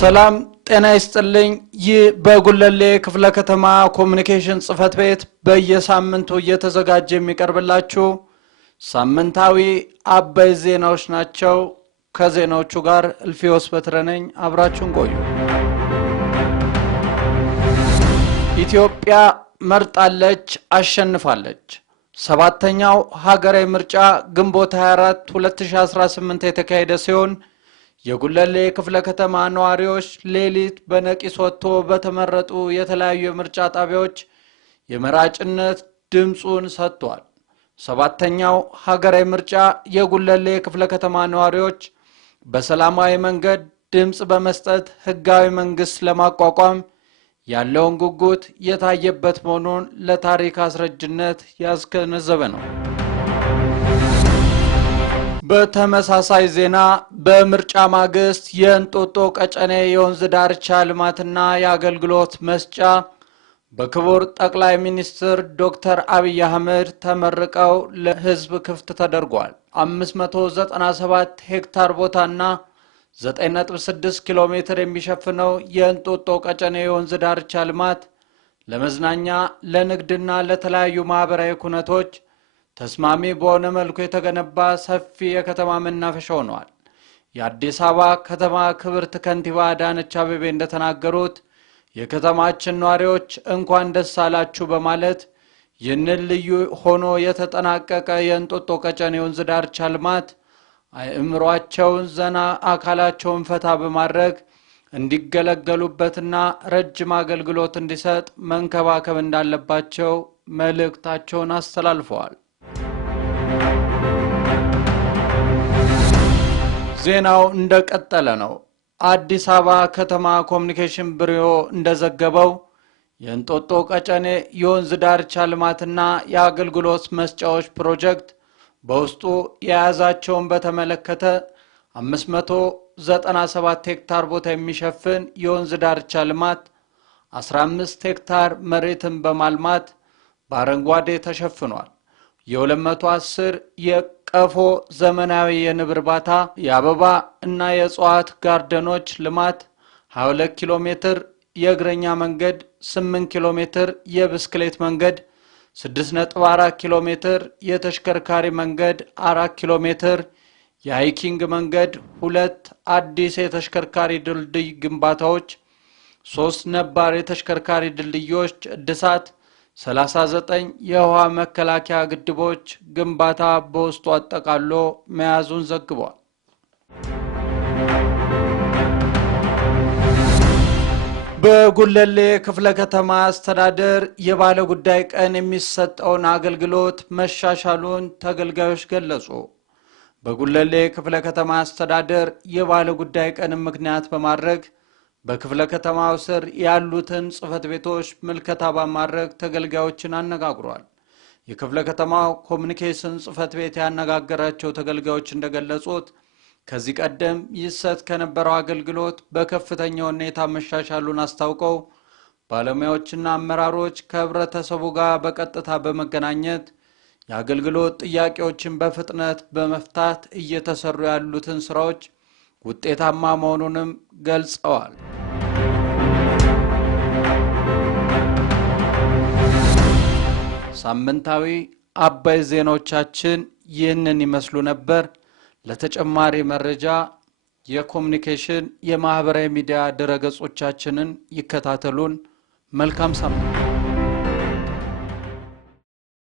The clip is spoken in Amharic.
ሰላም ጤና ይስጥልኝ። ይህ በጉለሌ ክፍለ ከተማ ኮሙኒኬሽን ጽፈት ቤት በየሳምንቱ እየተዘጋጀ የሚቀርብላችሁ ሳምንታዊ አበይ ዜናዎች ናቸው። ከዜናዎቹ ጋር እልፊዮስ በትረነኝ አብራችሁን ቆዩ። ኢትዮጵያ መርጣለች፣ አሸንፋለች። ሰባተኛው ሀገራዊ ምርጫ ግንቦት 24 2018 የተካሄደ ሲሆን የጉለሌ ክፍለ ከተማ ነዋሪዎች ሌሊት በነቂስ ወጥቶ በተመረጡ የተለያዩ የምርጫ ጣቢያዎች የመራጭነት ድምጹን ሰጥቷል። ሰባተኛው ሀገራዊ ምርጫ የጉለሌ ክፍለ ከተማ ነዋሪዎች በሰላማዊ መንገድ ድምጽ በመስጠት ህጋዊ መንግስት ለማቋቋም ያለውን ጉጉት የታየበት መሆኑን ለታሪክ አስረጅነት ያስገነዘበ ነው። በተመሳሳይ ዜና በምርጫ ማግስት የእንጦጦ ቀጨኔ የወንዝ ዳርቻ ልማትና የአገልግሎት መስጫ በክቡር ጠቅላይ ሚኒስትር ዶክተር አብይ አህመድ ተመርቀው ለህዝብ ክፍት ተደርጓል። 597 ሄክታር ቦታና 9.6 ኪሎ ሜትር የሚሸፍነው የእንጦጦ ቀጨኔ የወንዝ ዳርቻ ልማት ለመዝናኛ፣ ለንግድና ለተለያዩ ማህበራዊ ኩነቶች ተስማሚ በሆነ መልኩ የተገነባ ሰፊ የከተማ መናፈሻ ሆኗል። የአዲስ አበባ ከተማ ክብርት ከንቲባ አዳነች አቤቤ እንደተናገሩት የከተማችን ነዋሪዎች እንኳን ደስ አላችሁ በማለት ይህንን ልዩ ሆኖ የተጠናቀቀ የእንጦጦ ቀጨኔ የወንዝ ዳርቻ ልማት አእምሯቸውን ዘና አካላቸውን ፈታ በማድረግ እንዲገለገሉበትና ረጅም አገልግሎት እንዲሰጥ መንከባከብ እንዳለባቸው መልእክታቸውን አስተላልፈዋል። ዜናው እንደቀጠለ ነው። አዲስ አበባ ከተማ ኮሙኒኬሽን ቢሮ እንደዘገበው የእንጦጦ ቀጨኔ የወንዝ ዳርቻ ልማትና የአገልግሎት መስጫዎች ፕሮጀክት በውስጡ የያዛቸውን በተመለከተ 597 ሄክታር ቦታ የሚሸፍን የወንዝ ዳርቻ ልማት 15 ሄክታር መሬትን በማልማት በአረንጓዴ ተሸፍኗል። የ210 የቀፎ ዘመናዊ የንብ እርባታ፣ የአበባ እና የእጽዋት ጋርደኖች ልማት፣ 22 ኪሎ ሜትር የእግረኛ መንገድ፣ 8 ኪሎ ሜትር የብስክሌት መንገድ፣ 6.4 ኪሎ ሜትር የተሽከርካሪ መንገድ፣ 4 ኪሎ ሜትር የሃይኪንግ መንገድ፣ 2 አዲስ የተሽከርካሪ ድልድይ ግንባታዎች፣ 3 ነባር የተሽከርካሪ ድልድዮች እድሳት፣ 39 የውሃ መከላከያ ግድቦች ግንባታ በውስጡ አጠቃሎ መያዙን ዘግቧል። በጉለሌ ክፍለ ከተማ አስተዳደር የባለ ጉዳይ ቀን የሚሰጠውን አገልግሎት መሻሻሉን ተገልጋዮች ገለጹ። በጉለሌ ክፍለ ከተማ አስተዳደር የባለ ጉዳይ ቀን ምክንያት በማድረግ በክፍለ ከተማው ስር ያሉትን ጽፈት ቤቶች ምልከታ በማድረግ ተገልጋዮችን አነጋግሯል። የክፍለ ከተማው ኮሙኒኬሽን ጽፈት ቤት ያነጋገራቸው ተገልጋዮች እንደገለጹት ከዚህ ቀደም ይሰጥ ከነበረው አገልግሎት በከፍተኛ ሁኔታ መሻሻሉን አስታውቀው ባለሙያዎችና አመራሮች ከህብረተሰቡ ጋር በቀጥታ በመገናኘት የአገልግሎት ጥያቄዎችን በፍጥነት በመፍታት እየተሰሩ ያሉትን ስራዎች ውጤታማ መሆኑንም ገልጸዋል። ሳምንታዊ አበይ ዜናዎቻችን ይህንን ይመስሉ ነበር። ለተጨማሪ መረጃ የኮሙኒኬሽን የማህበራዊ ሚዲያ ድረገጾቻችንን ይከታተሉን። መልካም ሳምንት።